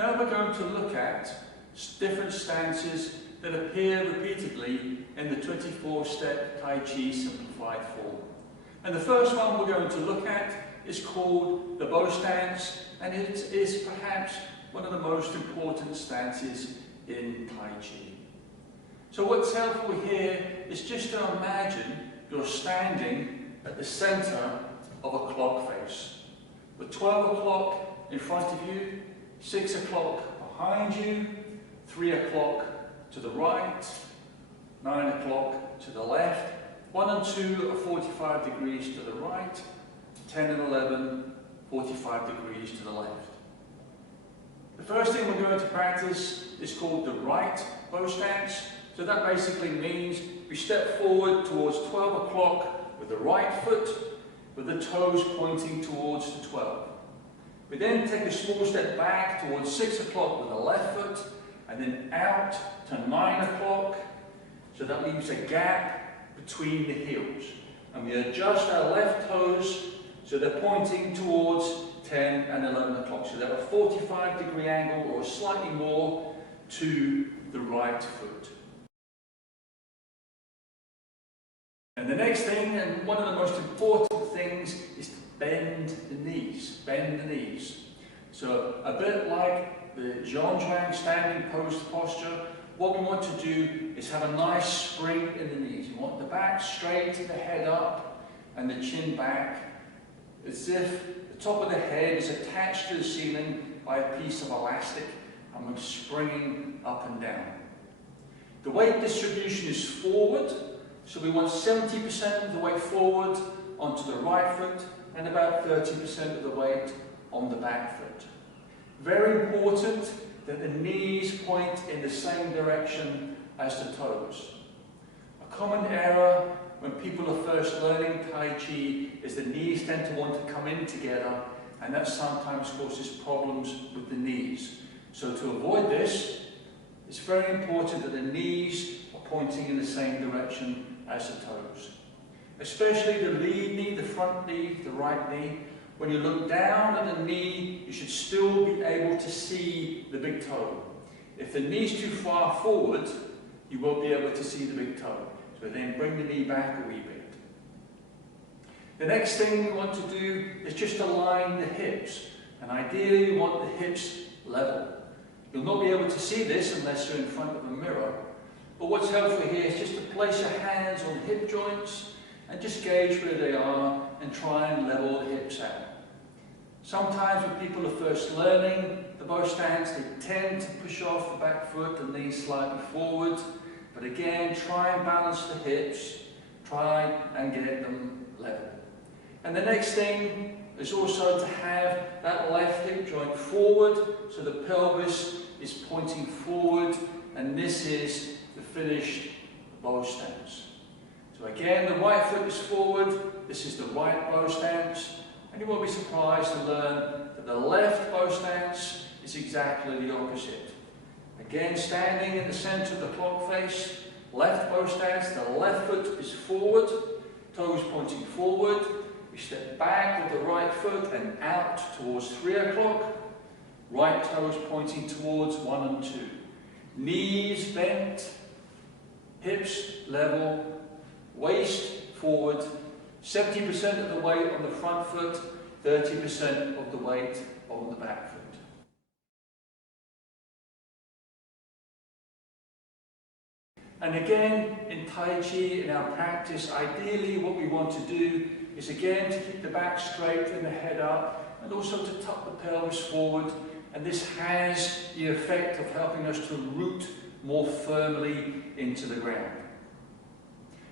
Now we're going to look at different stances that appear repeatedly in the 24-step Tai Chi simplified form. And the first one we're going to look at is called the bow stance, and it is perhaps one of the most important stances in Tai Chi. So what's helpful here is just to imagine you're standing at the center of a clock face, with 12 o'clock in front of you, 6 o'clock behind you, 3 o'clock to the right, 9 o'clock to the left, 1 and 2 are 45 degrees to the right, 10 and 11, 45 degrees to the left. The first thing we're going to practice is called the right bow stance. So that basically means we step forward towards 12 o'clock with the right foot, with the toes pointing towards the 12. We then take a small step back towards 6 o'clock with the left foot, and then out to 9 o'clock, so that leaves a gap between the heels. And we adjust our left toes so they're pointing towards 10 and 11 o'clock. So they're a 45-degree angle or slightly more to the right foot. And the next thing, and one of the most important things, is to bend the knees. Bend the knees. So a bit like the Zhang standing pose posture, what we want to do is have a nice spring in the knees. You want the back straight, the head up, and the chin back, as if the top of the head is attached to the ceiling by a piece of elastic, and we're springing up and down. The weight distribution is forward, so we want 70% of the weight forward onto the right foot and about 30% of the weight on the back foot. Very important that the knees point in the same direction as the toes. A common error when people are first learning Tai Chi is the knees tend to want to come in together, and that sometimes causes problems with the knees. So to avoid this, it's very important that the knees are pointing in the same direction as the toes. Especially the lead knee, the front knee, the right knee. When you look down at the knee, you should still be able to see the big toe. If the knee's too far forward, you won't be able to see the big toe. So then bring the knee back a wee bit. The next thing we want to do is just align the hips. And ideally you want the hips level. You'll not be able to see this unless you're in front of a mirror. But what's helpful here is just to place your hands on the hip joints and just gauge where they are and try and level the hips out. Sometimes when people are first learning the bow stance, they tend to push off the back foot and knees slightly forward. But again, try and balance the hips, try and get them level. And the next thing is also to have that left hip joint forward, so the pelvis is pointing forward, and this is the finished bow stance. So again, the right foot is forward, this is the right bow stance, and you won't be surprised to learn that the left bow stance is exactly the opposite. Again, standing in the center of the clock face, left bow stance, the left foot is forward, toes pointing forward, we step back with the right foot and out towards 3 o'clock, right toes pointing towards 1 and 2. Knees bent, hips level, waist forward, 70% of the weight on the front foot, 30% of the weight on the back foot. And again, in Tai Chi, in our practice, ideally what we want to do is again to keep the back straight and the head up, and also to tuck the pelvis forward, and this has the effect of helping us to root more firmly into the ground.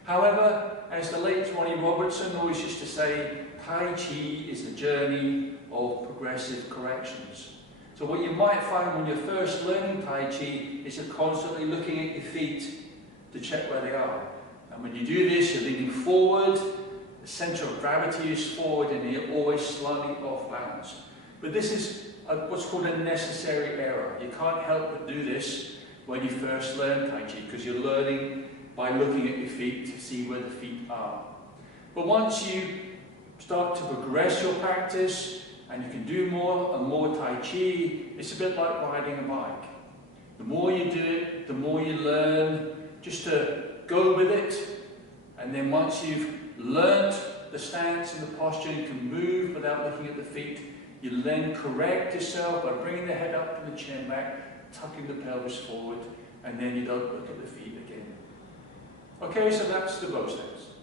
However, as the late Ronnie Robertson always used to say, Tai Chi is a journey of progressive corrections. So what you might find when you're first learning Tai Chi is you're constantly looking at your feet to check where they are. And when you do this, you're leaning forward, the center of gravity is forward, and you're always slightly off balance. But this is what's called a necessary error. You can't help but do this when you first learn Tai Chi, because you're learning by looking at your feet to see where the feet are. But once you start to progress your practice, and you can do more and more Tai Chi. It's a bit like riding a bike. The more you do it, the more you learn just to go with it, and then once you've learnt the stance and the posture, you can move without looking at the feet. You then correct yourself by bringing the head up and the chin back, tucking the pelvis forward, and then you don't look at the feet again. Okay, so that's the bow stance.